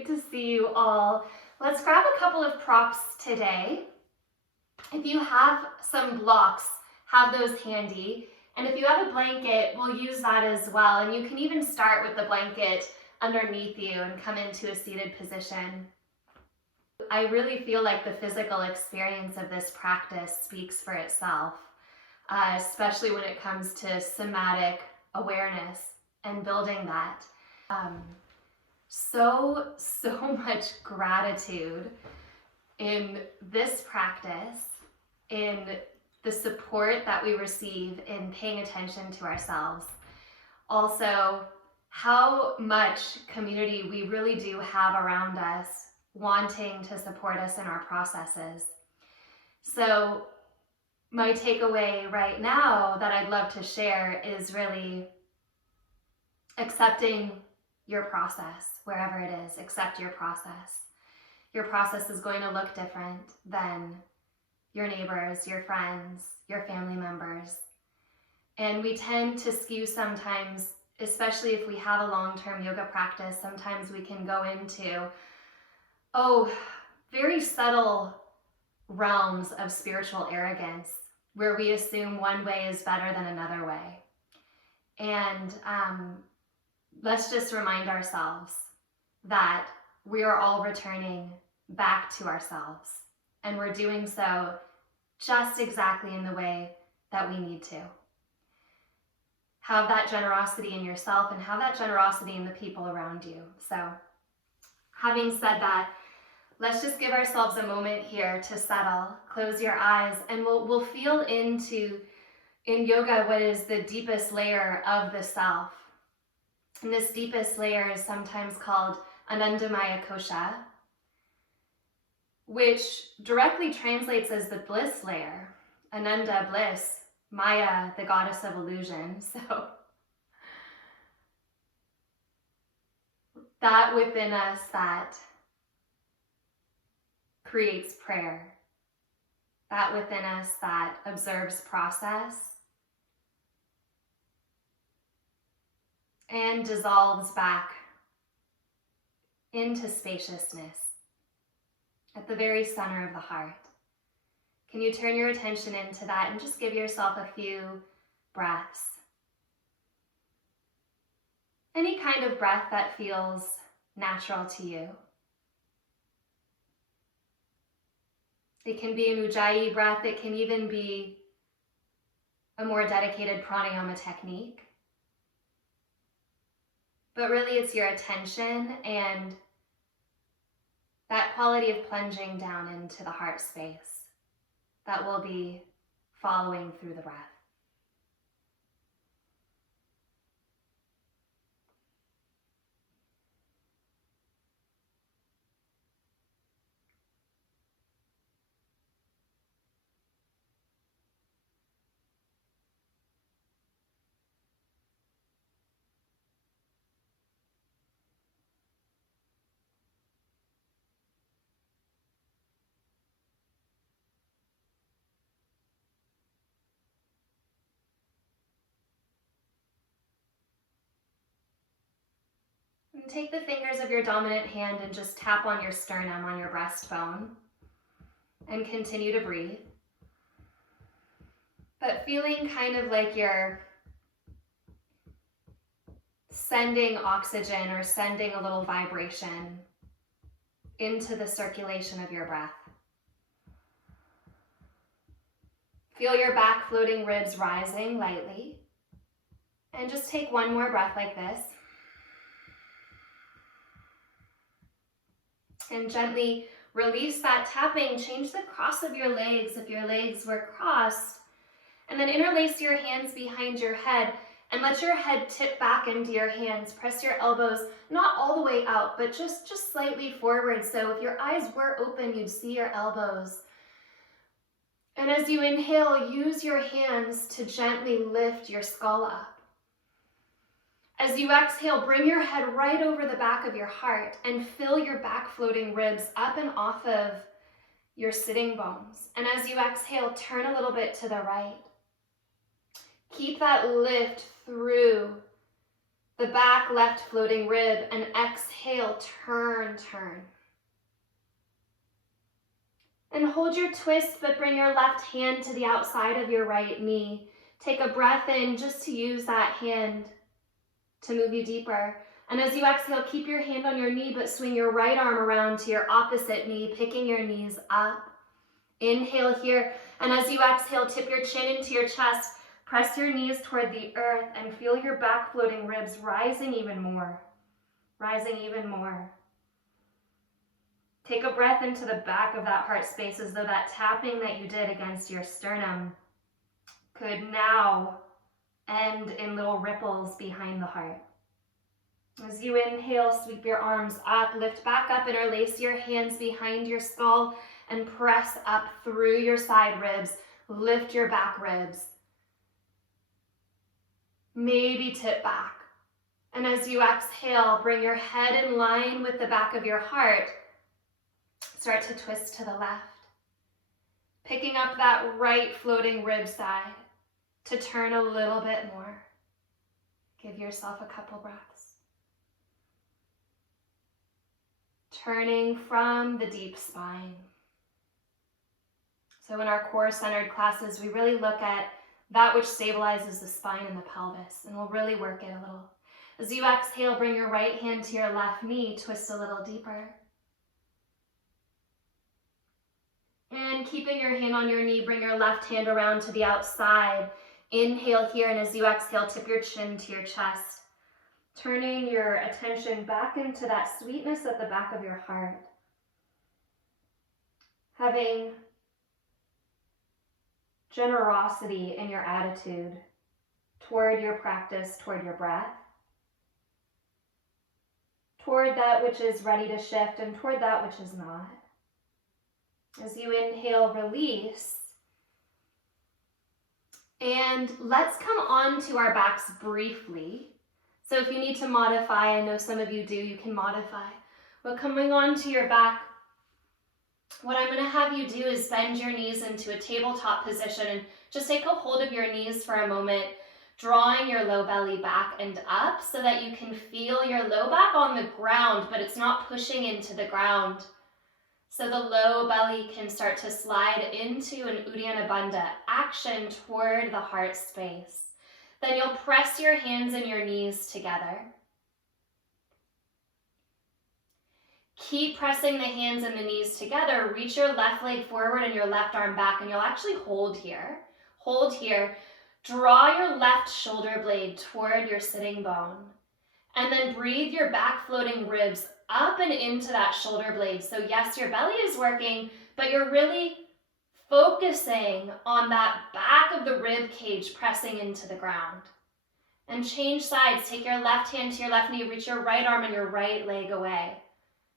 Good to see you all. Let's grab a couple of props today. If you have some blocks, have those handy. And if you have a blanket, we'll use that as well. And you can even start with the blanket underneath you and come into a seated position. I really feel like the physical experience of this practice speaks for itself, especially when it comes to somatic awareness and building that. So much gratitude in this practice, in the support that we receive in paying attention to ourselves. Also, how much community we really do have around us wanting to support us in our processes. So my takeaway right now that I'd love to share is really accepting your process, wherever it is. Accept your process. Your process is going to look different than your neighbors, your friends, your family members. And we tend to skew sometimes, especially if we have a long-term yoga practice, sometimes we can go into, very subtle realms of spiritual arrogance where we assume one way is better than another way. And let's just remind ourselves that we are all returning back to ourselves, and we're doing so just exactly in the way that we need to. Have that generosity in yourself and have that generosity in the people around you. So, having said that, let's just give ourselves a moment here to settle. Close your eyes, and we'll feel into, in yoga, what is the deepest layer of the self. And this deepest layer is sometimes called Anandamaya Kosha, which directly translates as the bliss layer. Ananda, bliss, Maya, the goddess of illusion. So that within us that creates prayer, that within us that observes process and dissolves back into spaciousness at the very center of the heart. Can you turn your attention into that and just give yourself a few breaths? Any kind of breath that feels natural to you. It can be an Ujjayi breath. It can even be a more dedicated pranayama technique. But really it's your attention and that quality of plunging down into the heart space that will be following through the breath. And take the fingers of your dominant hand and just tap on your sternum, on your breastbone, and continue to breathe. But feeling kind of like you're sending oxygen or sending a little vibration into the circulation of your breath. Feel your back floating ribs rising lightly. And just take one more breath like this. And gently release that tapping. Change the cross of your legs if your legs were crossed. And then interlace your hands behind your head and let your head tip back into your hands. Press your elbows not all the way out, but just slightly forward. So if your eyes were open, you'd see your elbows. And as you inhale, use your hands to gently lift your skull up. As you exhale, bring your head right over the back of your heart and fill your back floating ribs up and off of your sitting bones. And as you exhale, turn a little bit to the right. Keep that lift through the back left floating rib, and exhale, turn, turn. And hold your twist, but bring your left hand to the outside of your right knee. Take a breath in just to use that hand to move you deeper. And as you exhale, keep your hand on your knee, but swing your right arm around to your opposite knee, picking your knees up. Inhale here, and as you exhale, tip your chin into your chest, press your knees toward the earth, and feel your back floating ribs rising even more, rising even more. Take a breath into the back of that heart space as though that tapping that you did against your sternum could now end in little ripples behind the heart. As you inhale, sweep your arms up, lift back up, interlace your hands behind your skull, and press up through your side ribs. Lift your back ribs. Maybe tip back. And as you exhale, bring your head in line with the back of your heart. Start to twist to the left. Picking up that right floating rib side to turn a little bit more. Give yourself a couple breaths. Turning from the deep spine. So in our core-centered classes, we really look at that which stabilizes the spine and the pelvis, and we'll really work it a little. As you exhale, bring your right hand to your left knee, twist a little deeper. And keeping your hand on your knee, bring your left hand around to the outside. Inhale here, and as you exhale, tip your chin to your chest. Turning your attention back into that sweetness at the back of your heart. Having generosity in your attitude toward your practice, toward your breath, toward that which is ready to shift and toward that which is not. As you inhale, release. And let's come on to our backs briefly. So if you need to modify, I know some of you do, you can modify. But coming on to your back, what I'm going to have you do is bend your knees into a tabletop position and just take a hold of your knees for a moment, drawing your low belly back and up so that you can feel your low back on the ground, but it's not pushing into the ground. So the low belly can start to slide into an Uddiyana Bandha action toward the heart space. Then you'll press your hands and your knees together. Keep pressing the hands and the knees together. Reach your left leg forward and your left arm back, and you'll actually hold here. Hold here. Draw your left shoulder blade toward your sitting bone. And then breathe your back floating ribs up and into that shoulder blade. So yes, your belly is working, but you're really focusing on that back of the rib cage pressing into the ground. And change sides. Take your left hand to your left knee. Reach your right arm and your right leg away.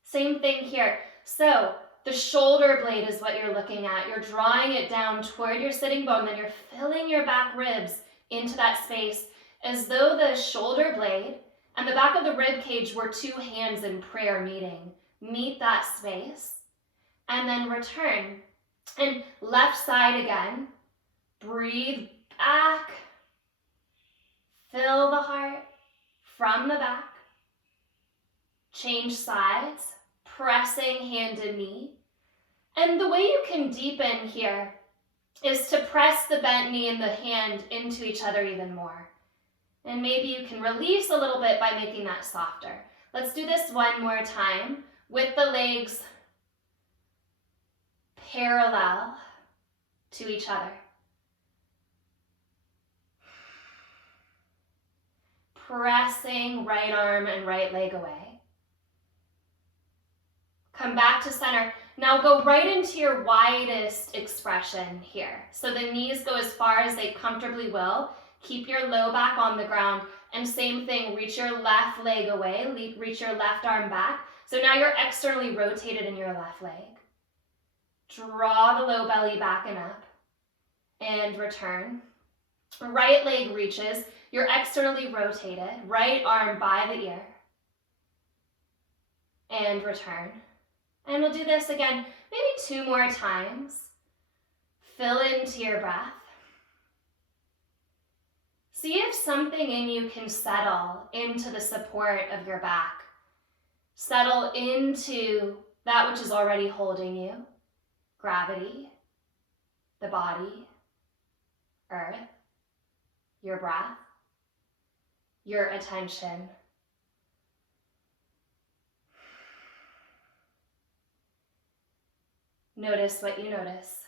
Same thing here. So the shoulder blade is what you're looking at. You're drawing it down toward your sitting bone. Then you're filling your back ribs into that space as though the shoulder blade and the back of the rib cage were two hands in prayer meeting. Meet that space and then return. And left side again. Breathe back. Fill the heart from the back. Change sides. Pressing hand and knee. And the way you can deepen here is to press the bent knee and the hand into each other even more. And maybe you can release a little bit by making that softer. Let's do this one more time with the legs parallel to each other. Pressing right arm and right leg away. Come back to center. Now go right into your widest expression here. So the knees go as far as they comfortably will. Keep your low back on the ground. And same thing, reach your left leg away. Reach your left arm back. So now you're externally rotated in your left leg. Draw the low belly back and up. And return. Right leg reaches. You're externally rotated. Right arm by the ear. And return. And we'll do this again, maybe 2 more times. Fill into your breath. See if something in you can settle into the support of your back. Settle into that which is already holding you. Gravity, the body, earth, your breath, your attention. Notice what you notice.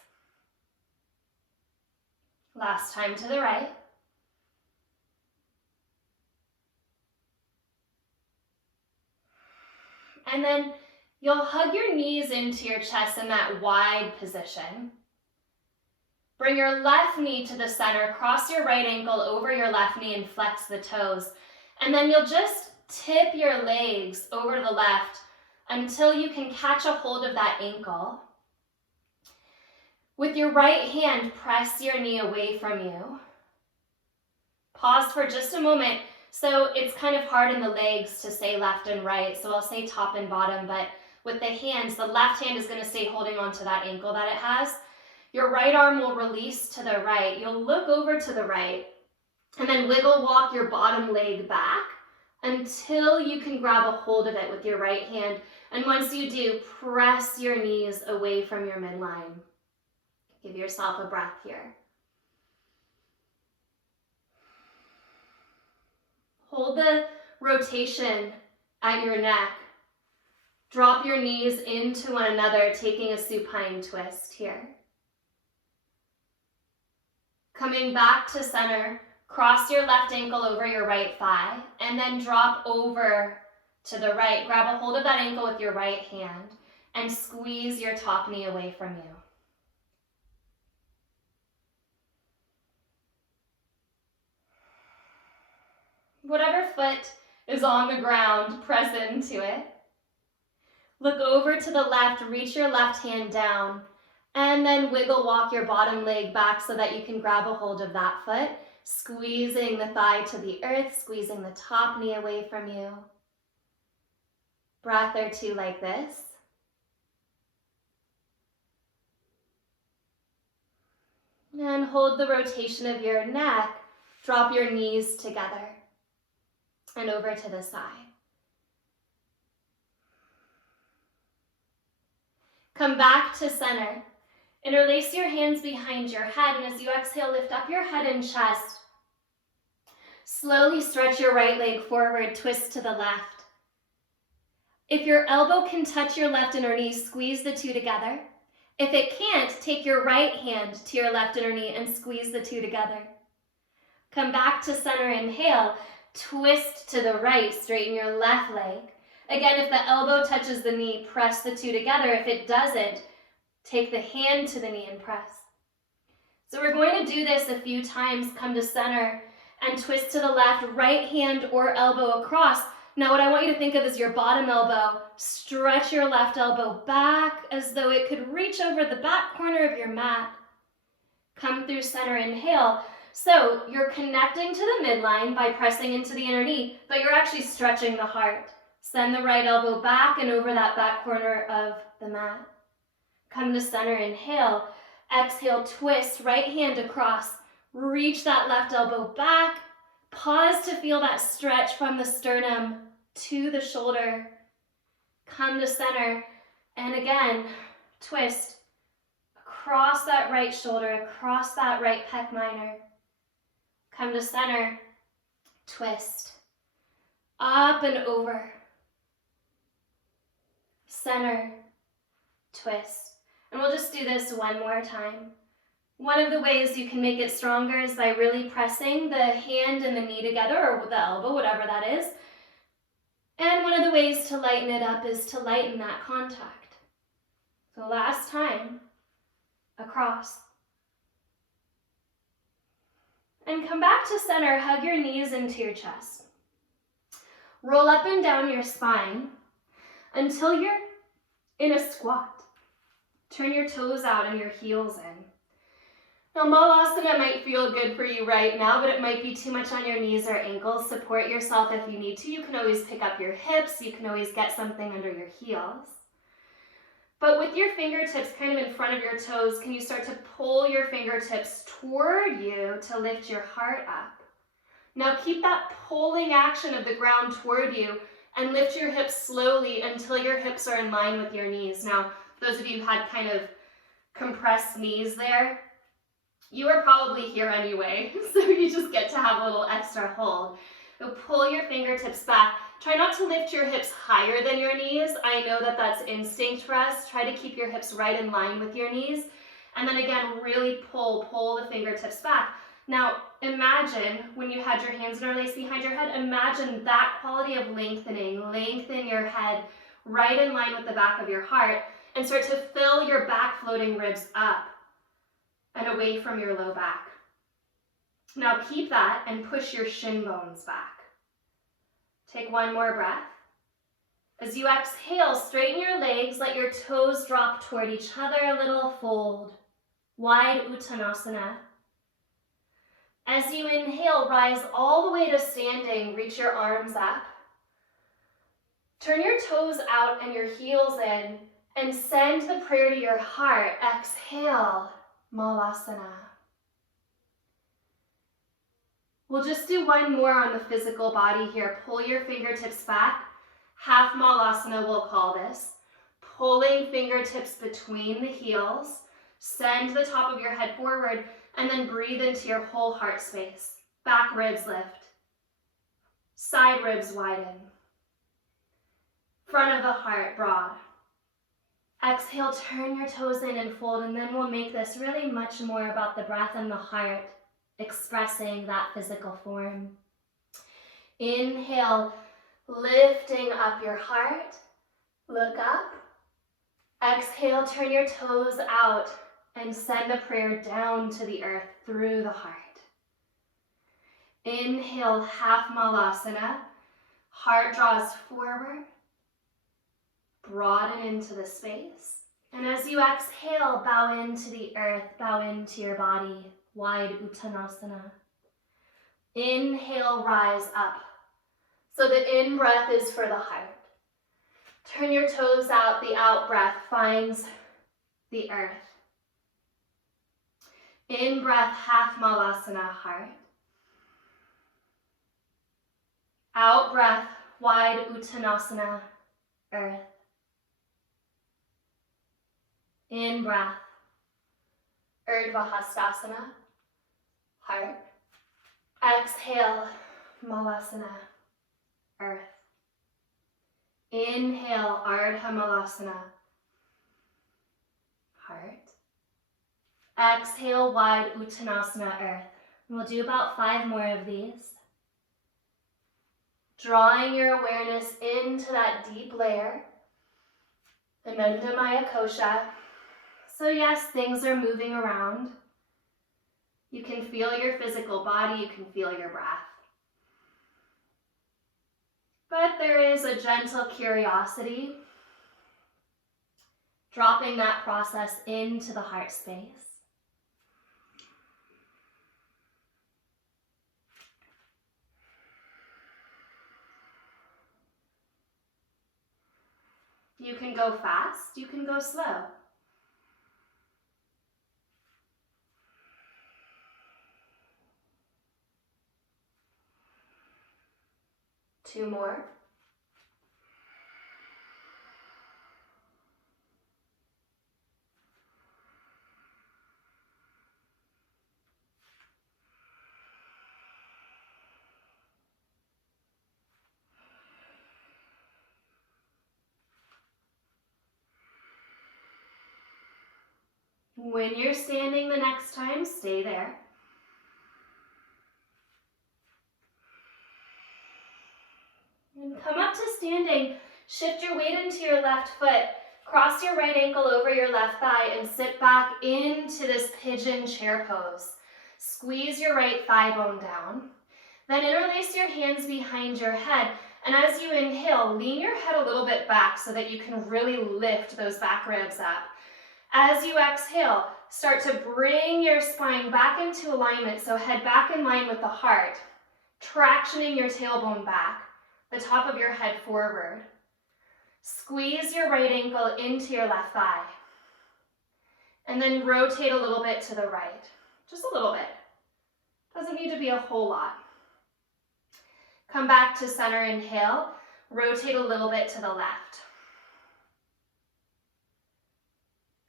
Last time to the right. And then you'll hug your knees into your chest in that wide position. Bring your left knee to the center, cross your right ankle over your left knee and flex the toes. And then you'll just tip your legs over to the left until you can catch a hold of that ankle. With your right hand, press your knee away from you. Pause for just a moment. So it's kind of hard in the legs to say left and right, so I'll say top and bottom, but with the hands, the left hand is going to stay holding on to that ankle that it has. Your right arm will release to the right. You'll look over to the right, and then wiggle walk your bottom leg back until you can grab a hold of it with your right hand. And once you do, press your knees away from your midline. Give yourself a breath here. Hold the rotation at your neck. Drop your knees into one another, taking a supine twist here. Coming back to center, cross your left ankle over your right thigh, and then drop over to the right. Grab a hold of that ankle with your right hand and squeeze your top knee away from you. Whatever foot is on the ground, press into it. Look over to the left, reach your left hand down, and then wiggle walk your bottom leg back so that you can grab a hold of that foot, squeezing the thigh to the earth, squeezing the top knee away from you. Breath or two like this. And hold the rotation of your neck. Drop your knees together and over to the side. Come back to center. Interlace your hands behind your head, and as you exhale, lift up your head and chest. Slowly stretch your right leg forward, twist to the left. If your elbow can touch your left inner knee, squeeze the two together. If it can't, take your right hand to your left inner knee and squeeze the two together. Come back to center, inhale. Twist to the right, straighten your left leg. Again, if the elbow touches the knee, press the two together. If it doesn't, take the hand to the knee and press. So we're going to do this a few times. Come to center and twist to the left, right hand or elbow across. Now what I want you to think of is your bottom elbow. Stretch your left elbow back as though it could reach over the back corner of your mat. Come through center, inhale. So you're connecting to the midline by pressing into the inner knee, but you're actually stretching the heart. Send the right elbow back and over that back corner of the mat. Come to center, inhale. Exhale, twist, right hand across. Reach that left elbow back. Pause to feel that stretch from the sternum to the shoulder. Come to center, and again, twist. Across that right shoulder, across that right pec minor. Come to center, twist, up and over, center, twist. And we'll just do this one more time. One of the ways you can make it stronger is by really pressing the hand and the knee together, or with the elbow, whatever that is. And one of the ways to lighten it up is to lighten that contact. So last time, across. And come back to center, hug your knees into your chest. Roll up and down your spine until you're in a squat. Turn your toes out and your heels in. Now, Malasana might feel good for you right now, but it might be too much on your knees or ankles. Support yourself if you need to. You can always pick up your hips. You can always get something under your heels. But with your fingertips kind of in front of your toes, can you start to pull your fingertips toward you to lift your heart up? Now keep that pulling action of the ground toward you and lift your hips slowly until your hips are in line with your knees. Now, those of you who had kind of compressed knees there, you are probably here anyway, so you just get to have a little extra hold. So pull your fingertips back. Try not to lift your hips higher than your knees. I know that that's instinct for us. Try to keep your hips right in line with your knees. And then again, really pull the fingertips back. Now, imagine when you had your hands interlaced behind your head, imagine that quality of lengthening. Lengthen your head right in line with the back of your heart and start to fill your back floating ribs up and away from your low back. Now keep that and push your shin bones back. Take one more breath. As you exhale, straighten your legs, let your toes drop toward each other, a little fold. Wide Uttanasana. As you inhale, rise all the way to standing, reach your arms up. Turn your toes out and your heels in and send the prayer to your heart. Exhale, Malasana. We'll just do one more on the physical body here. Pull your fingertips back. Half Malasana we'll call this. Pulling fingertips between the heels. Send the top of your head forward and then breathe into your whole heart space. Back ribs lift. Side ribs widen. Front of the heart broad. Exhale, turn your toes in and fold, and then we'll make this really much more about the breath and the heart expressing that physical form. Inhale, lifting up your heart. Look up. Exhale, turn your toes out and send the prayer down to the earth through the heart. Inhale, half Malasana. Heart draws forward. Broaden into the space. And as you exhale, bow into the earth, bow into your body. Wide Uttanasana. Inhale, rise up. So the in breath is for the heart. Turn your toes out, the out breath finds the earth. In breath, half Malasana, heart. Out breath, wide Uttanasana, earth. In breath, Urdhva Hastasana, heart. Exhale, Malasana, earth. Inhale, Ardha Malasana, heart. Exhale, wide Uttanasana, earth. And we'll do about 5 more of these. Drawing your awareness into that deep layer. Anandamaya Kosha. So yes, things are moving around. You can feel your physical body, you can feel your breath. But there is a gentle curiosity, dropping that process into the heart space. You can go fast, you can go slow. Two more. When you're standing the next time, stay there. And come up to standing. Shift your weight into your left foot. Cross your right ankle over your left thigh and sit back into this pigeon chair pose. Squeeze your right thigh bone down. Then interlace your hands behind your head. And as you inhale, lean your head a little bit back so that you can really lift those back ribs up. As you exhale, start to bring your spine back into alignment. So head back in line with the heart, tractioning your tailbone back. The top of your head forward. Squeeze your right ankle into your left thigh. And then rotate a little bit to the right. Just a little bit. Doesn't need to be a whole lot. Come back to center, inhale. Rotate a little bit to the left.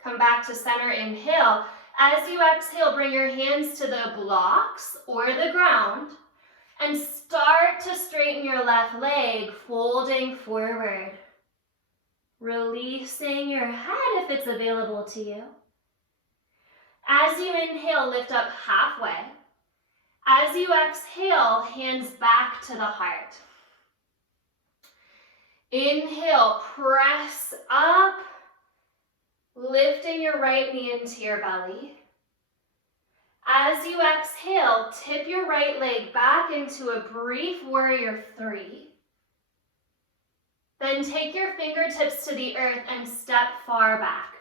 Come back to center, inhale. As you exhale, bring your hands to the blocks or the ground and start to straighten your left leg, folding forward. Releasing your head if it's available to you. As you inhale, lift up halfway. As you exhale, hands back to the heart. Inhale, press up, lifting your right knee into your belly. As you exhale, tip your right leg back into a brief warrior 3. Then take your fingertips to the earth and step far back.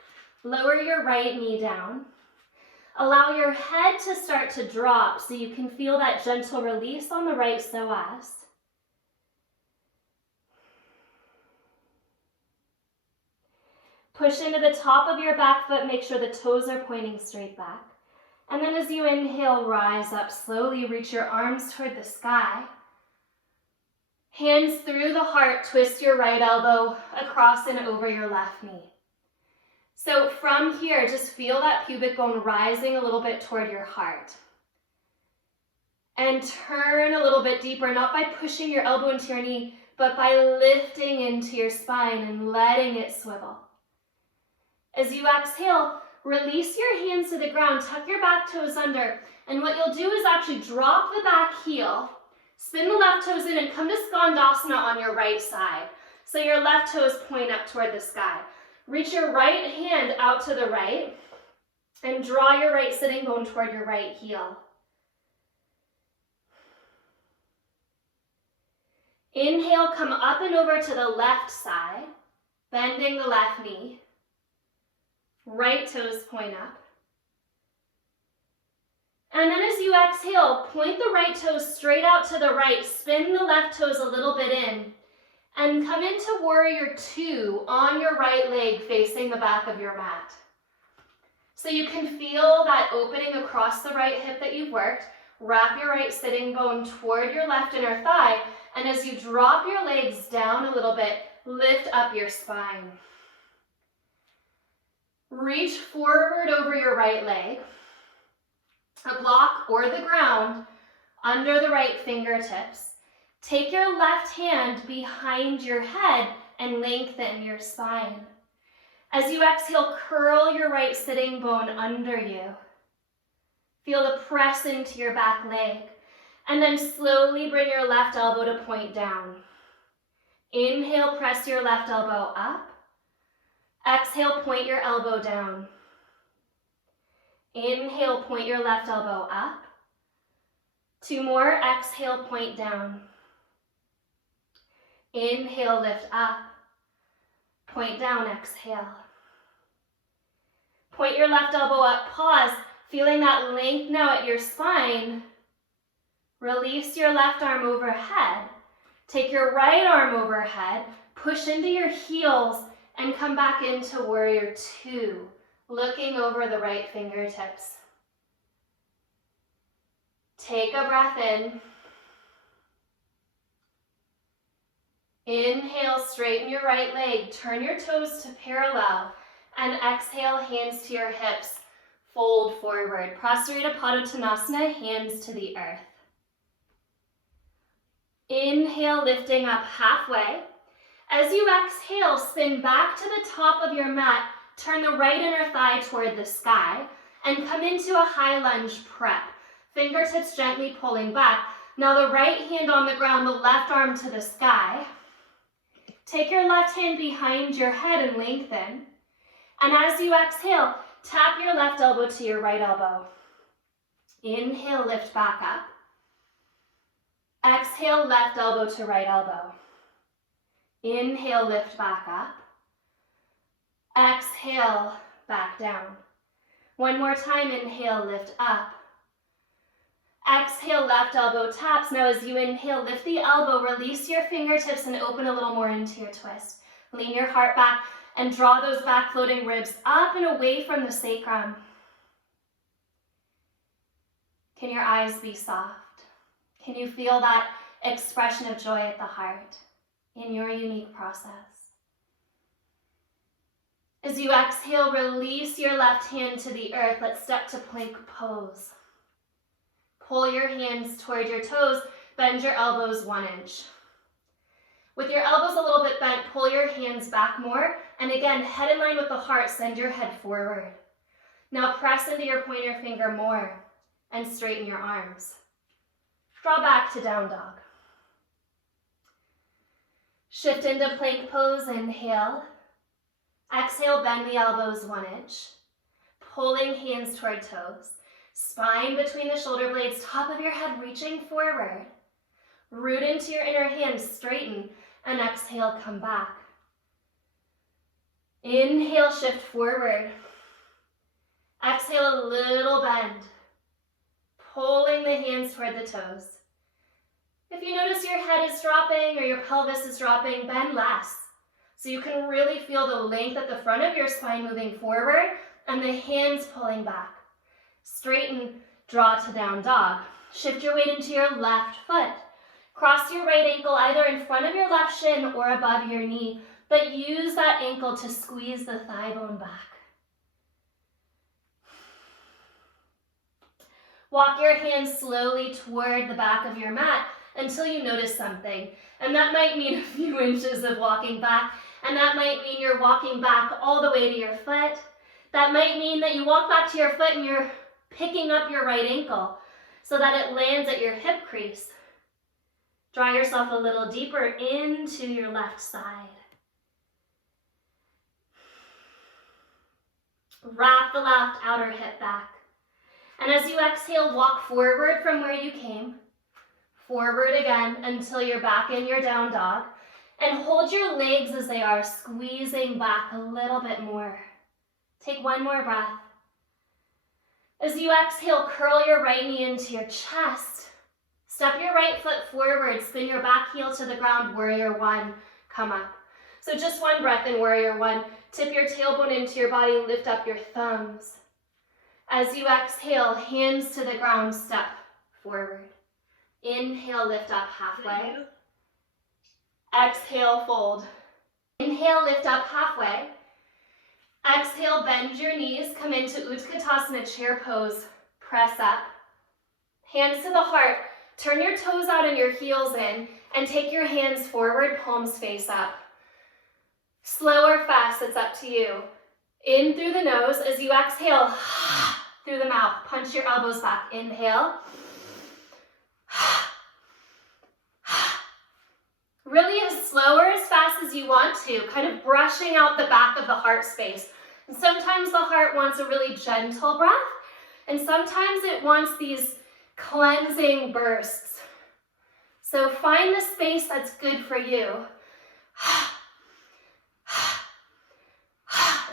Lower your right knee down. Allow your head to start to drop so you can feel that gentle release on the right psoas. Push into the top of your back foot, make sure the toes are pointing straight back. And then as you inhale, rise up slowly, reach your arms toward the sky. Hands through the heart, twist your right elbow across and over your left knee. So from here, just feel that pubic bone rising a little bit toward your heart. And turn a little bit deeper, not by pushing your elbow into your knee, but by lifting into your spine and letting it swivel. As you exhale, release your hands to the ground, tuck your back toes under, and what you'll do is actually drop the back heel, spin the left toes in, and come to Skandasana on your right side. So your left toes point up toward the sky. Reach your right hand out to the right and draw your right sitting bone toward your right heel. Inhale, come up and over to the left side, bending the left knee. Right toes point up. And then as you exhale, point the right toes straight out to the right, spin the left toes a little bit in, and come into warrior 2 on your right leg facing the back of your mat. So you can feel that opening across the right hip that you've worked. Wrap your right sitting bone toward your left inner thigh, and as you drop your legs down a little bit, lift up your spine. Reach forward over your right leg, a block or the ground under the right fingertips. Take your left hand behind your head and lengthen your spine. As you exhale, curl your right sitting bone under you. Feel the press into your back leg. And then slowly bring your left elbow to point down. Inhale, press your left elbow up. Exhale, point your elbow down. Inhale, point your left elbow up. 2 more, exhale, point down. Inhale, lift up. Point down, exhale. Point your left elbow up, pause, feeling that length now at your spine. Release your left arm overhead. Take your right arm overhead, push into your heels, and come back into warrior 2, looking over the right fingertips. Take a breath in. Inhale, straighten your right leg, turn your toes to parallel, and exhale, hands to your hips, fold forward. Prasarita Padottanasana, hands to the earth. Inhale, lifting up halfway. As you exhale, spin back to the top of your mat, turn the right inner thigh toward the sky, and come into a high lunge prep. Fingertips gently pulling back. Now the right hand on the ground, the left arm to the sky. Take your left hand behind your head and lengthen. And as you exhale, tap your left elbow to your right elbow. Inhale, lift back up. Exhale, left elbow to right elbow. Inhale, lift back up. Exhale, back down. One more time, inhale, lift up. Exhale, left elbow taps. Now as you inhale, lift the elbow, release your fingertips and open a little more into your twist. Lean your heart back and draw those back floating ribs up and away from the sacrum. Can your eyes be soft? Can you feel that expression of joy at the heart in your unique process. As you exhale, release your left hand to the earth. Let's step to plank pose. Pull your hands toward your toes. Bend your elbows 1 inch. With your elbows a little bit bent, pull your hands back more. And again, head in line with the heart, send your head forward. Now press into your pointer finger more and straighten your arms. Draw back to down dog. Shift into plank pose, inhale. Exhale, bend the elbows 1 inch. Pulling hands toward toes. Spine between the shoulder blades, top of your head reaching forward. Root into your inner hand, straighten, and exhale, come back. Inhale, shift forward. Exhale, a little bend. Pulling the hands toward the toes. If you notice your head is dropping or your pelvis is dropping, bend less. So you can really feel the length at the front of your spine moving forward and the hands pulling back. Straighten, draw to down dog. Shift your weight into your left foot. Cross your right ankle either in front of your left shin or above your knee, but use that ankle to squeeze the thigh bone back. Walk your hands slowly toward the back of your mat until you notice something. And that might mean a few inches of walking back, and that might mean you're walking back all the way to your foot. That might mean that you walk back to your foot and you're picking up your right ankle so that it lands at your hip crease. Draw yourself a little deeper into your left side. Wrap the left outer hip back. And as you exhale, walk forward from where you came. Forward again until you're back in your down dog. And hold your legs as they are, squeezing back a little bit more. Take one more breath. As you exhale, curl your right knee into your chest. Step your right foot forward, spin your back heel to the ground, warrior one, come up. So just one breath in warrior one. Tip your tailbone into your body, lift up your thumbs. As you exhale, hands to the ground, step forward. Inhale, lift up halfway. Exhale, fold. Inhale, lift up halfway. Exhale, bend your knees, come into Utkatasana, chair pose, press up. Hands to the heart, turn your toes out and your heels in, and take your hands forward, palms face up. Slow or fast, it's up to you. In through the nose, as you exhale, through the mouth, punch your elbows back. Inhale. Really as slow or as fast as you want to, kind of brushing out the back of the heart space. And sometimes the heart wants a really gentle breath, and sometimes it wants these cleansing bursts. So find the space that's good for you.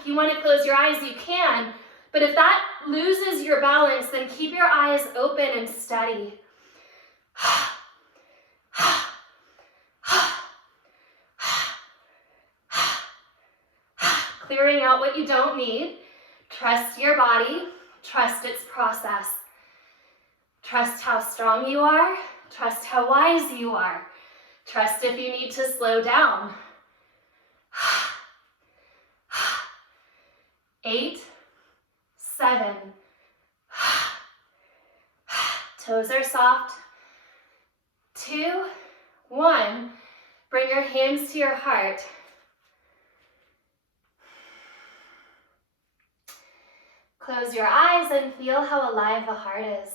If you want to close your eyes, you can, but if that loses your balance, then keep your eyes open and steady. Clearing out what you don't need. Trust your body. Trust its process. Trust how strong you are. Trust how wise you are. Trust if you need to slow down. 8, 7. Toes are soft. 2, 1. Bring your hands to your heart. Close your eyes and feel how alive the heart is.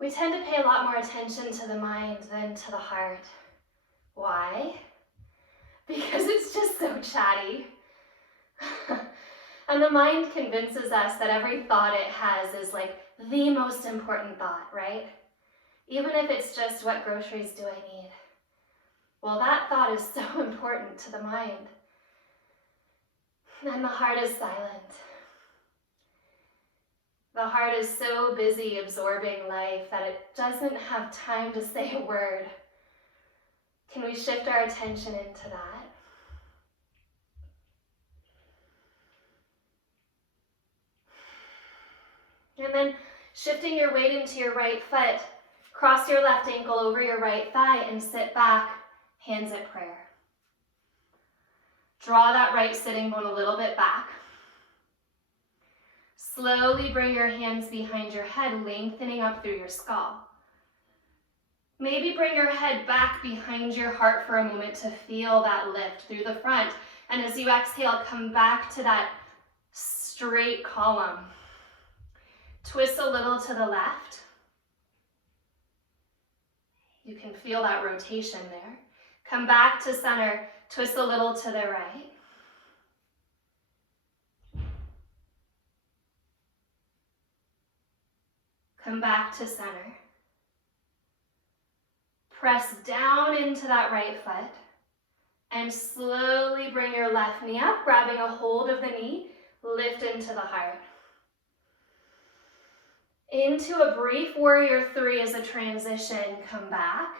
We tend to pay a lot more attention to the mind than to the heart. Why? Because it's just so chatty. And the mind convinces us that every thought it has is like the most important thought, right? Even if it's just, what groceries do I need? Well, that thought is so important to the mind. And the heart is silent. The heart is so busy absorbing life that it doesn't have time to say a word. Can we shift our attention into that? And then shifting your weight into your right foot, cross your left ankle over your right thigh and sit back, hands at prayer. Draw that right sitting bone a little bit back. Slowly bring your hands behind your head, lengthening up through your skull. Maybe bring your head back behind your heart for a moment to feel that lift through the front. And as you exhale, come back to that straight column. Twist a little to the left. You can feel that rotation there. Come back to center, twist a little to the right. Come back to center. Press down into that right foot and slowly bring your left knee up, grabbing a hold of the knee, lift into the heart. Into a brief warrior three as a transition, come back.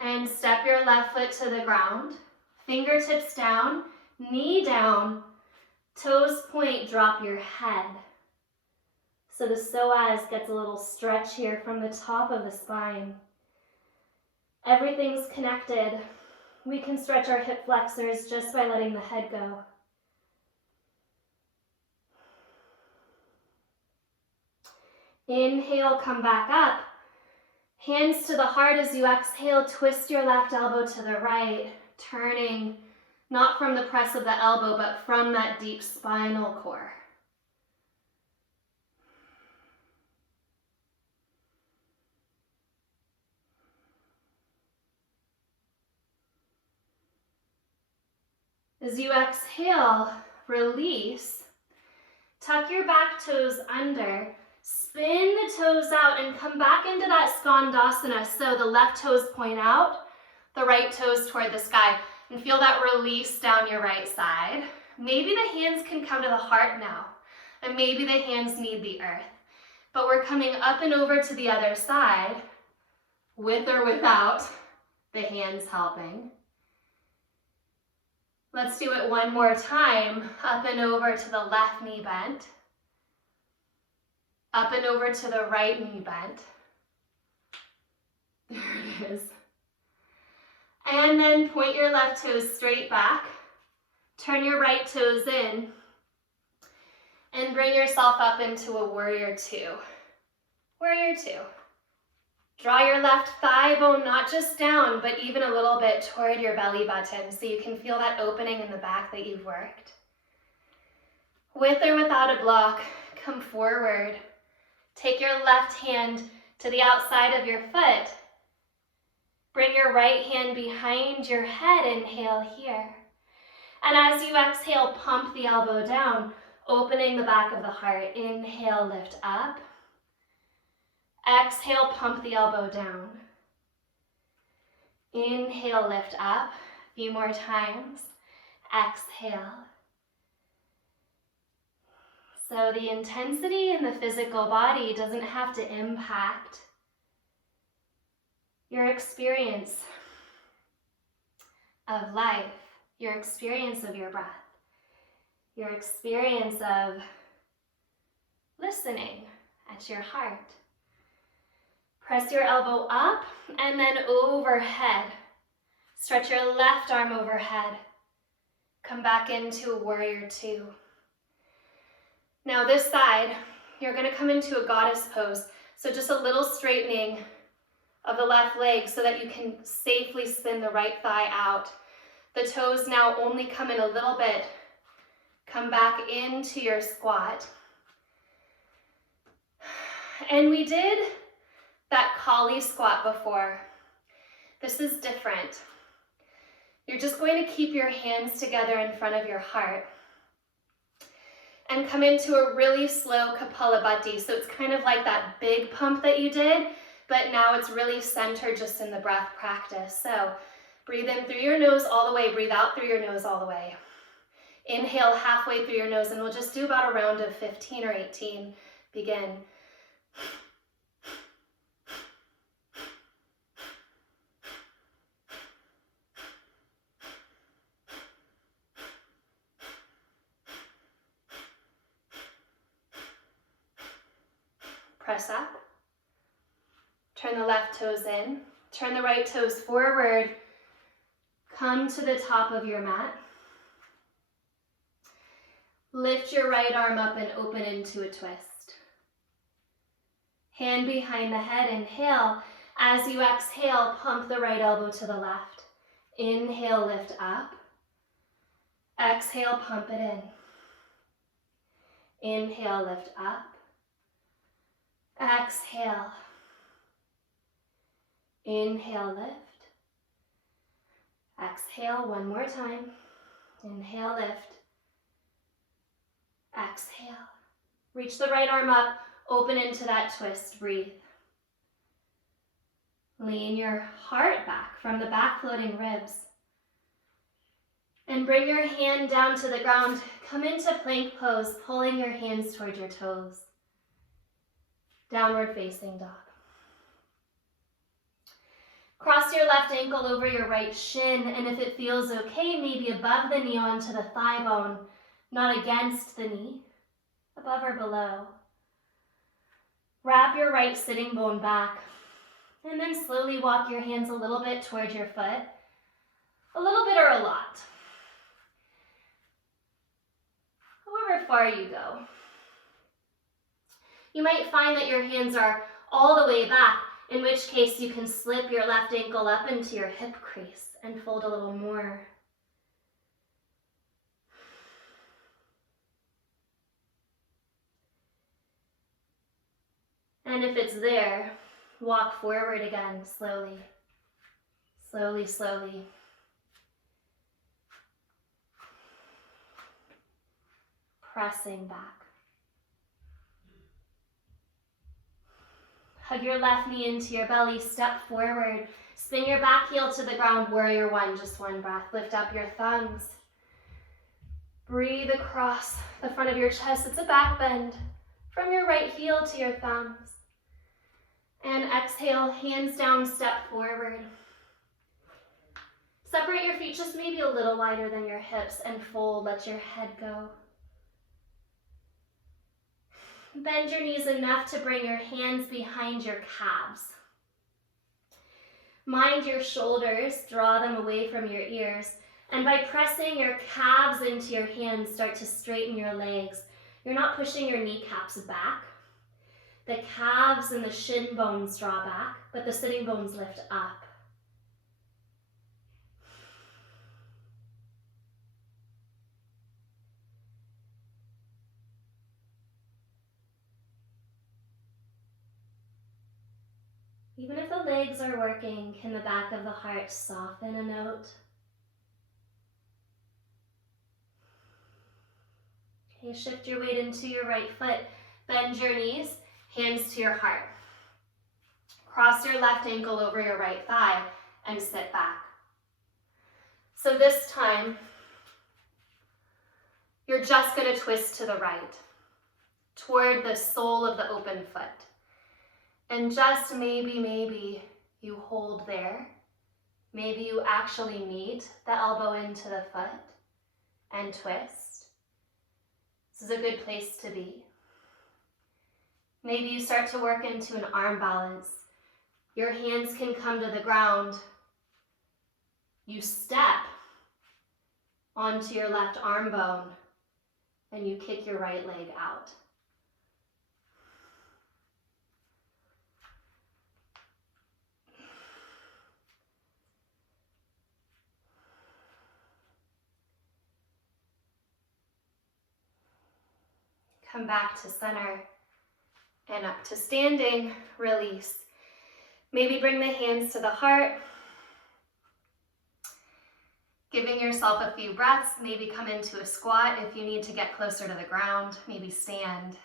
And step your left foot to the ground, fingertips down, knee down, toes point, drop your head. So the psoas gets a little stretch here from the top of the spine. Everything's connected. We can stretch our hip flexors just by letting the head go. Inhale, come back up. Hands to the heart as you exhale, twist your left elbow to the right, turning not from the press of the elbow, but from that deep spinal core. As you exhale, release, tuck your back toes under, spin the toes out and come back into that Skandasana. So the left toes point out, the right toes toward the sky, and feel that release down your right side. Maybe the hands can come to the heart now, and maybe the hands need the earth. But we're coming up and over to the other side, with or without the hands helping. Let's do it one more time. Up and over to the left knee bent. Up and over to the right knee bent. There it is. And then point your left toes straight back. Turn your right toes in. And bring yourself up into a warrior two. Warrior two. Draw your left thigh bone not just down, but even a little bit toward your belly button so you can feel that opening in the back that you've worked. With or without a block, come forward. Take your left hand to the outside of your foot. Bring your right hand behind your head, inhale here. And as you exhale, pump the elbow down, opening the back of the heart. Inhale, lift up. Exhale, pump the elbow down. Inhale, lift up. A few more times. Exhale. So the intensity in the physical body doesn't have to impact your experience of life, your experience of your breath, your experience of listening at your heart. Press your elbow up and then overhead. Stretch your left arm overhead. Come back into a warrior two. Now this side, you're going to come into a goddess pose. So just a little straightening of the left leg so that you can safely spin the right thigh out. The toes now only come in a little bit. Come back into your squat. And we did that Kali squat before. This is different. You're just going to keep your hands together in front of your heart and come into a really slow Kapalabhati. So it's kind of like that big pump that you did, but now it's really centered just in the breath practice. So breathe in through your nose all the way, breathe out through your nose all the way. Inhale halfway through your nose, and we'll just do about a round of 15 or 18. Begin. Press up. Turn the left toes in. Turn the right toes forward. Come to the top of your mat. Lift your right arm up and open into a twist. Hand behind the head, inhale. As you exhale, pump the right elbow to the left. Inhale, lift up. Exhale, pump it in. Inhale, lift up. Exhale. Inhale, lift. Exhale, one more time. Inhale, lift. Exhale. Reach the right arm up, open into that twist, breathe. Lean your heart back from the back floating ribs. And bring your hand down to the ground. Come into plank pose, pulling your hands toward your toes. Downward facing dog. Cross your left ankle over your right shin, and if it feels okay, maybe above the knee onto the thigh bone, not against the knee, above or below. Wrap your right sitting bone back, and then slowly walk your hands a little bit toward your foot. A little bit or a lot. However far you go. You might find that your hands are all the way back, in which case you can slip your left ankle up into your hip crease and fold a little more. And if it's there, walk forward again, slowly. Slowly, slowly. Pressing back. Hug your left knee into your belly, step forward. Spin your back heel to the ground, warrior one, just one breath. Lift up your thumbs. Breathe across the front of your chest. It's a back bend from your right heel to your thumbs. And exhale, hands down, step forward. Separate your feet just maybe a little wider than your hips and fold, let your head go. Bend your knees enough to bring your hands behind your calves. Mind your shoulders, draw them away from your ears, and by pressing your calves into your hands, start to straighten your legs. You're not pushing your kneecaps back. The calves and the shin bones draw back, but the sitting bones lift up. Even if the legs are working, can the back of the heart soften a note? Okay, shift your weight into your right foot. Bend your knees, hands to your heart. Cross your left ankle over your right thigh and sit back. So this time, you're just going to twist to the right, toward the sole of the open foot. And just maybe you hold there. Maybe you actually meet the elbow into the foot and twist. This is a good place to be. Maybe you start to work into an arm balance. Your hands can come to the ground. You step onto your left arm bone and you kick your right leg out. Come back to center and up to standing, release. Maybe bring the hands to the heart. Giving yourself a few breaths, maybe come into a squat if you need to get closer to the ground, maybe stand.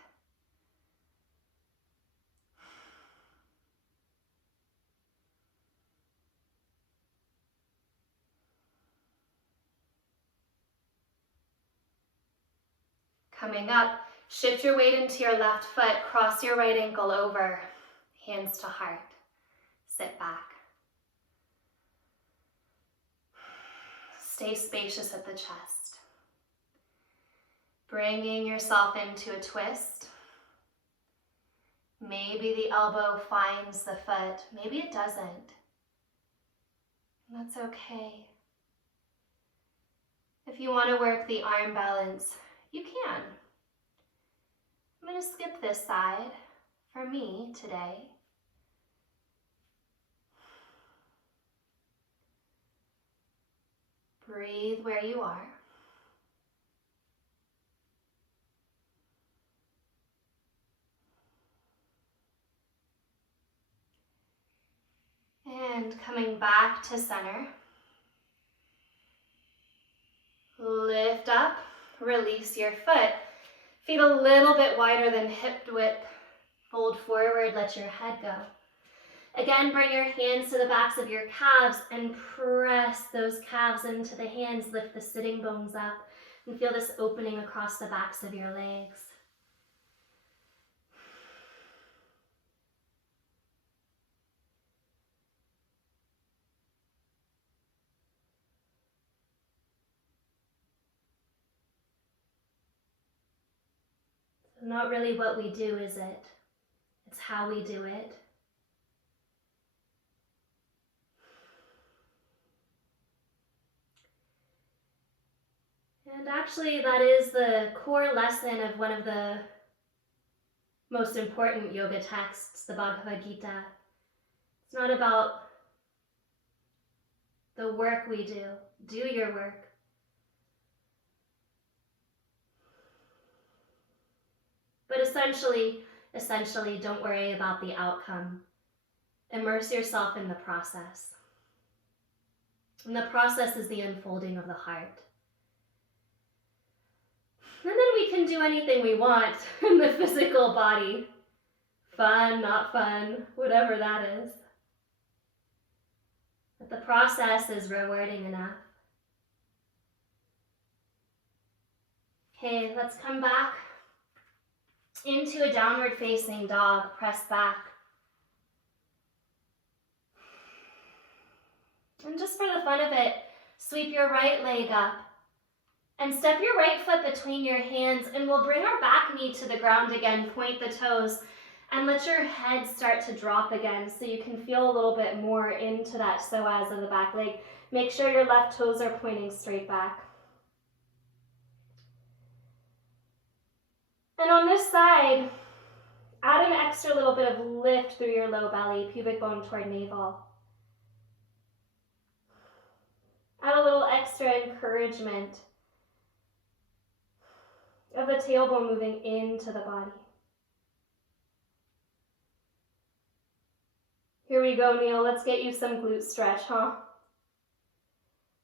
Coming up, shift your weight into your left foot, cross your right ankle over, hands to heart, sit back. Stay spacious at the chest. Bringing yourself into a twist. Maybe the elbow finds the foot, maybe it doesn't. That's okay. If you want to work the arm balance, you can. I'm going to skip this side for me today. Breathe where you are. And coming back to center. Lift up, release your foot. Feet a little bit wider than hip width. Fold forward, let your head go. Again, bring your hands to the backs of your calves and press those calves into the hands. Lift the sitting bones up and feel this opening across the backs of your legs. Not really what we do, is it? It's how we do it. And actually, that is the core lesson of one of the most important yoga texts, the Bhagavad Gita. It's not about the work we do. Do your work. But essentially, don't worry about the outcome. Immerse yourself in the process. And the process is the unfolding of the heart. And then we can do anything we want in the physical body. Fun, not fun, whatever that is. But the process is rewarding enough. Okay, let's come back into a downward facing dog. Press back. And just for the fun of it, sweep your right leg up and step your right foot between your hands, and we'll bring our back knee to the ground again, point the toes, and let your head start to drop again so you can feel a little bit more into that psoas of the back leg. Make sure your left toes are pointing straight back. And on this side, add an extra little bit of lift through your low belly, pubic bone toward navel. Add a little extra encouragement of the tailbone moving into the body. Here we go, Neil. Let's get you some glute stretch, huh?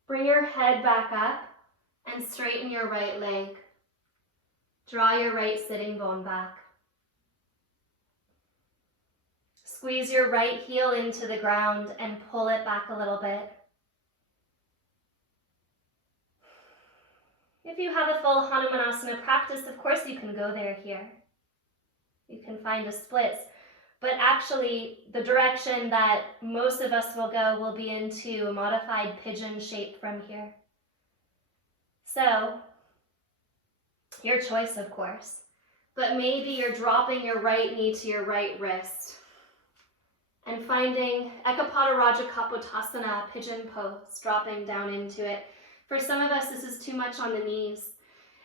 Bring your head back up and straighten your right leg. Draw your right sitting bone back. Squeeze your right heel into the ground and pull it back a little bit. If you have a full Hanumanasana practice, of course you can go there here. You can find a splits. But actually, the direction that most of us will go will be into a modified pigeon shape from here. So, your choice, of course. But maybe you're dropping your right knee to your right wrist and finding Ekapada Raja Kapotasana, pigeon pose, dropping down into it. For some of us, this is too much on the knees.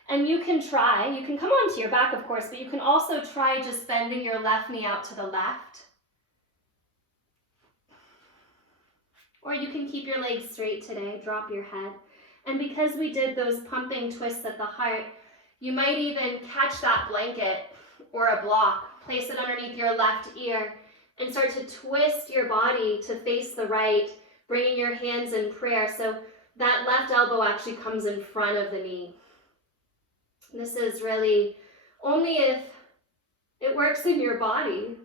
And you can come onto your back, of course, but you can also try just bending your left knee out to the left. Or you can keep your legs straight today, drop your head. And because we did those pumping twists at the heart, you might even catch that blanket or a block, place it underneath your left ear, and start to twist your body to face the right, bringing your hands in prayer. So that left elbow actually comes in front of the knee. This is really only if it works in your body.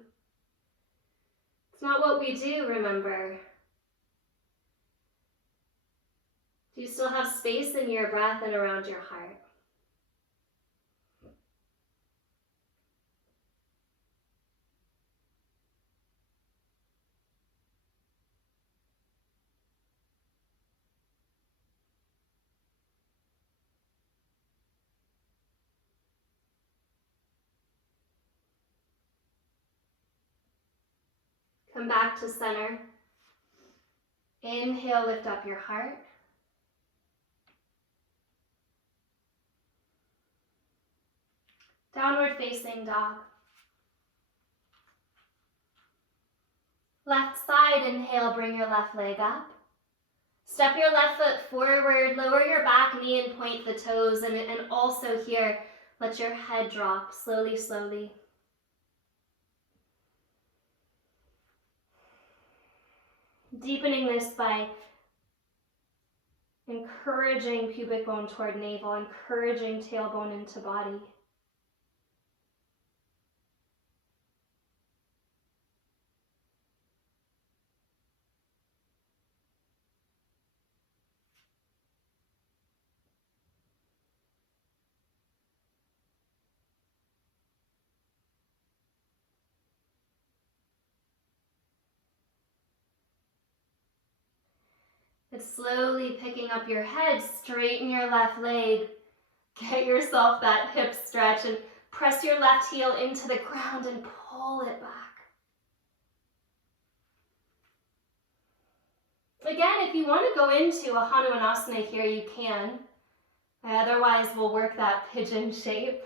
It's not what we do, remember. Do you still have space in your breath and around your heart? Come back to center. Inhale, lift up your heart. Downward facing dog. Left side, inhale, bring your left leg up. Step your left foot forward, lower your back knee and point the toes, and also here, let your head drop slowly, slowly. Deepening this by encouraging pubic bone toward navel, encouraging tailbone into body. It's slowly picking up your head, straighten your left leg, get yourself that hip stretch and press your left heel into the ground and pull it back. Again, if you want to go into a Hanumanasana here, you can. Otherwise, we'll work that pigeon shape.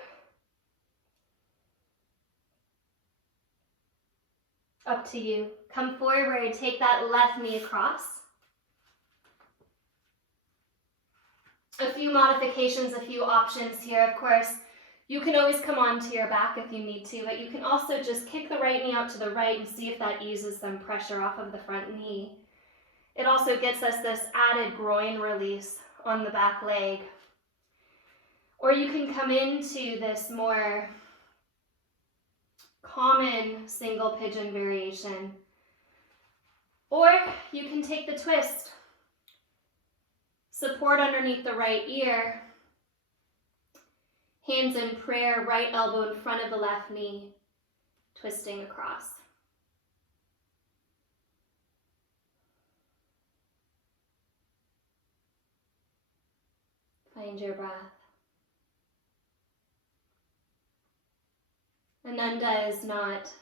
Up to you. Come forward, take that left knee across. A few modifications, a few options here, of course. You can always come onto your back if you need to, but you can also just kick the right knee out to the right and see if that eases some pressure off of the front knee. It also gets us this added groin release on the back leg. Or you can come into this more common single pigeon variation. Or you can take the twist. Support underneath the right ear. Hands in prayer, right elbow in front of the left knee, twisting across. Find your breath. Ananda is not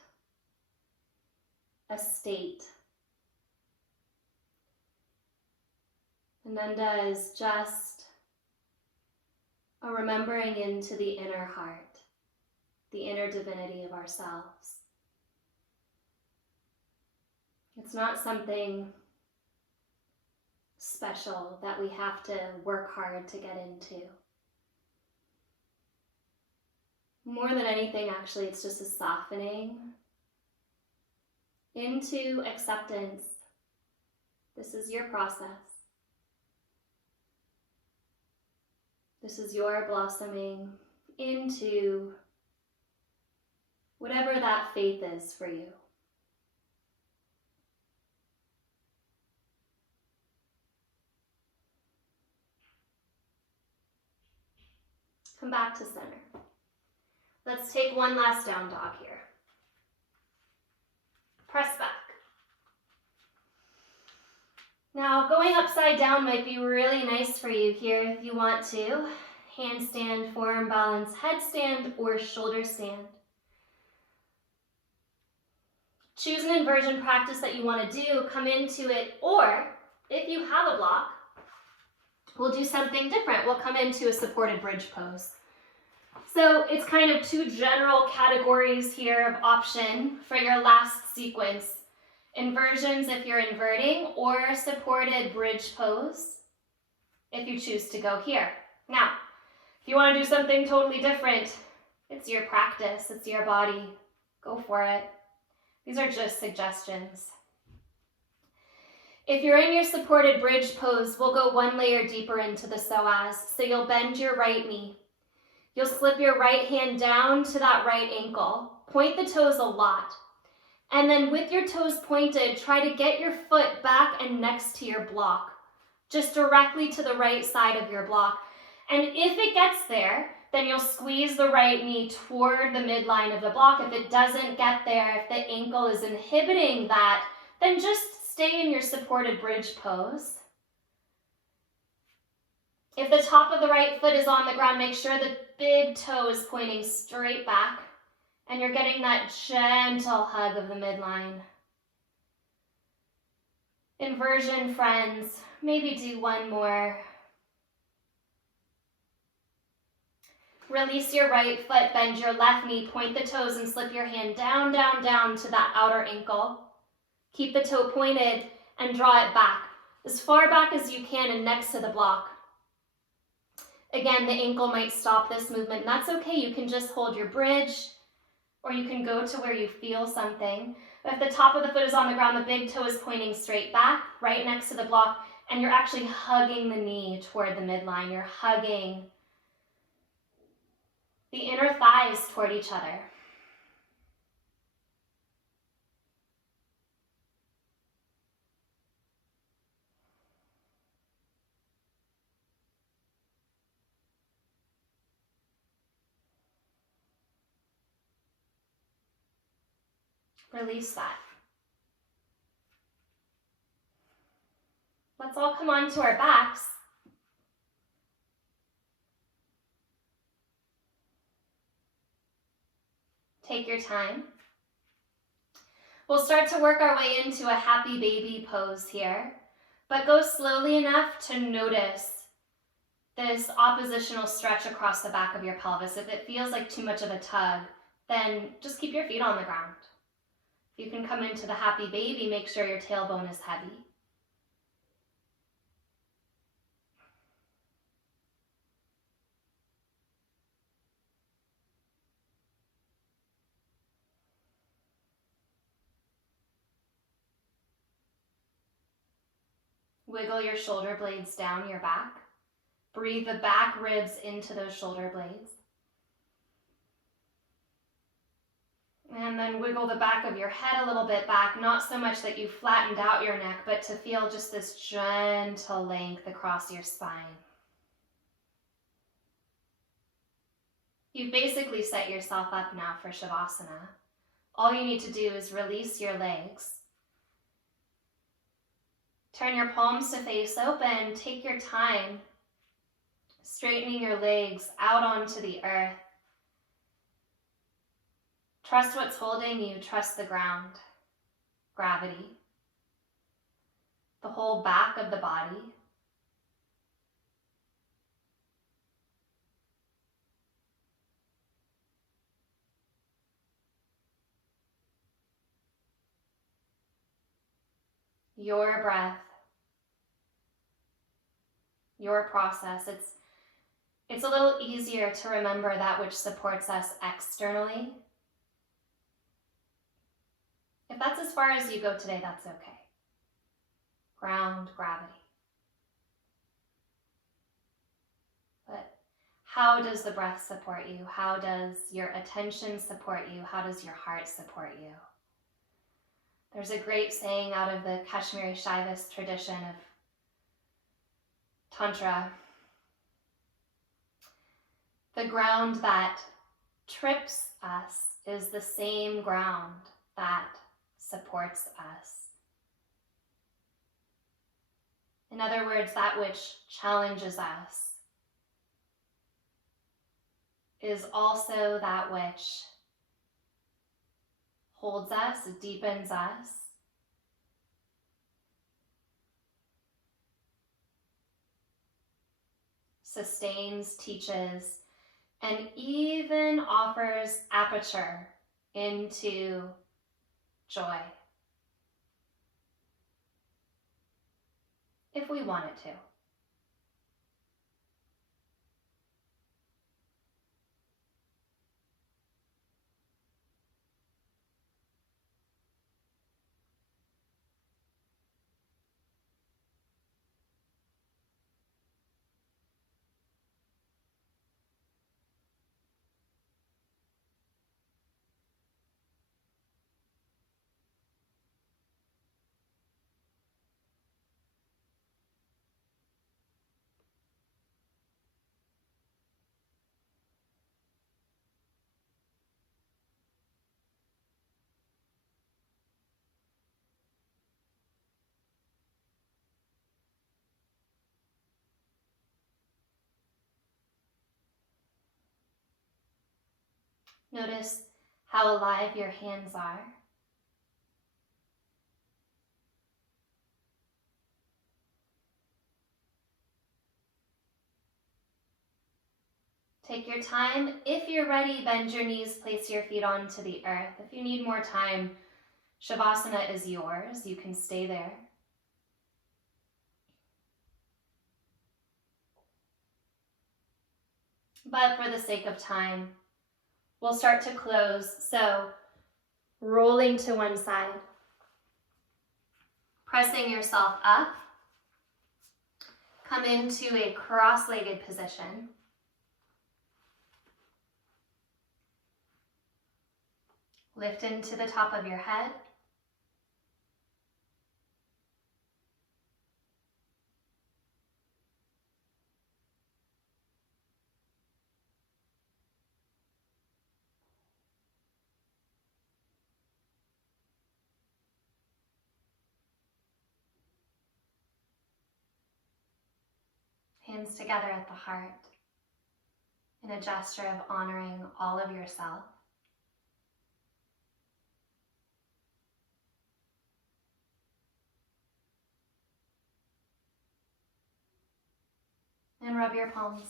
a state. Ananda is just a remembering into the inner heart, the inner divinity of ourselves. It's not something special that we have to work hard to get into. More than anything, actually, it's just a softening into acceptance. This is your process. This is your blossoming into whatever that faith is for you. Come back to center. Let's take one last down dog here. Press back. Now, going upside down might be really nice for you here if you want to. Handstand, forearm balance, headstand, or shoulder stand. Choose an inversion practice that you want to do, come into it, or if you have a block, we'll do something different. We'll come into a supported bridge pose. So it's kind of two general categories here of option for your last sequence. Inversions if you're inverting, or supported bridge pose if you choose to go here. Now, if you want to do something totally different, it's your practice, it's your body. Go for it. These are just suggestions. If you're in your supported bridge pose, we'll go one layer deeper into the psoas. So you'll bend your right knee. You'll slip your right hand down to that right ankle. Point the toes a lot. And then with your toes pointed, try to get your foot back and next to your block, just directly to the right side of your block. And if it gets there, then you'll squeeze the right knee toward the midline of the block. If it doesn't get there, if the ankle is inhibiting that, then just stay in your supported bridge pose. If the top of the right foot is on the ground, make sure the big toe is pointing straight back and you're getting that gentle hug of the midline. Inversion, friends. Maybe do one more. Release your right foot, bend your left knee, point the toes and slip your hand down, down, down to that outer ankle. Keep the toe pointed and draw it back, as far back as you can and next to the block. Again, the ankle might stop this movement, and that's okay. You can just hold your bridge, or you can go to where you feel something. But if the top of the foot is on the ground, the big toe is pointing straight back, right next to the block, and you're actually hugging the knee toward the midline. You're hugging the inner thighs toward each other. Release that. Let's all come onto our backs. Take your time. We'll start to work our way into a happy baby pose here, but go slowly enough to notice this oppositional stretch across the back of your pelvis. If it feels like too much of a tug, then just keep your feet on the ground. If you can come into the happy baby, make sure your tailbone is heavy. Wiggle your shoulder blades down your back. Breathe the back ribs into those shoulder blades. And then wiggle the back of your head a little bit back, not so much that you flattened out your neck, but to feel just this gentle length across your spine. You've basically set yourself up now for Shavasana. All you need to do is release your legs. Turn your palms to face open. Take your time, straightening your legs out onto the earth. Trust what's holding you. Trust the ground, gravity, the whole back of the body. Your breath, your process. It's a little easier to remember that which supports us externally. If that's as far as you go today, that's okay. Ground, gravity. But how does the breath support you? How does your attention support you? How does your heart support you? There's a great saying out of the Kashmiri Shaivist tradition of Tantra. The ground that trips us is the same ground that supports us. In other words, that which challenges us is also that which holds us, deepens us, sustains, teaches, and even offers aperture into joy, if we want it to. Notice how alive your hands are. Take your time. If you're ready, bend your knees, place your feet onto the earth. If you need more time, Shavasana is yours. You can stay there. But for the sake of time, we'll start to close. So rolling to one side, pressing yourself up, come into a cross-legged position. Lift into the top of your head. Hands together at the heart in a gesture of honoring all of yourself. And rub your palms.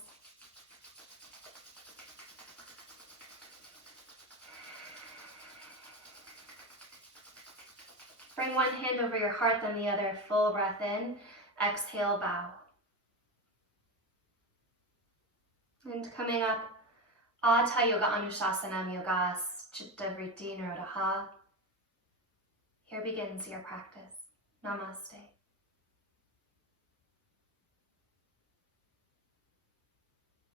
Bring one hand over your heart, then the other. Full breath in. Exhale, bow. And coming up, Atha Yoga Anushasana Yogas Chitta Vritti Nirodha. Here begins your practice. Namaste.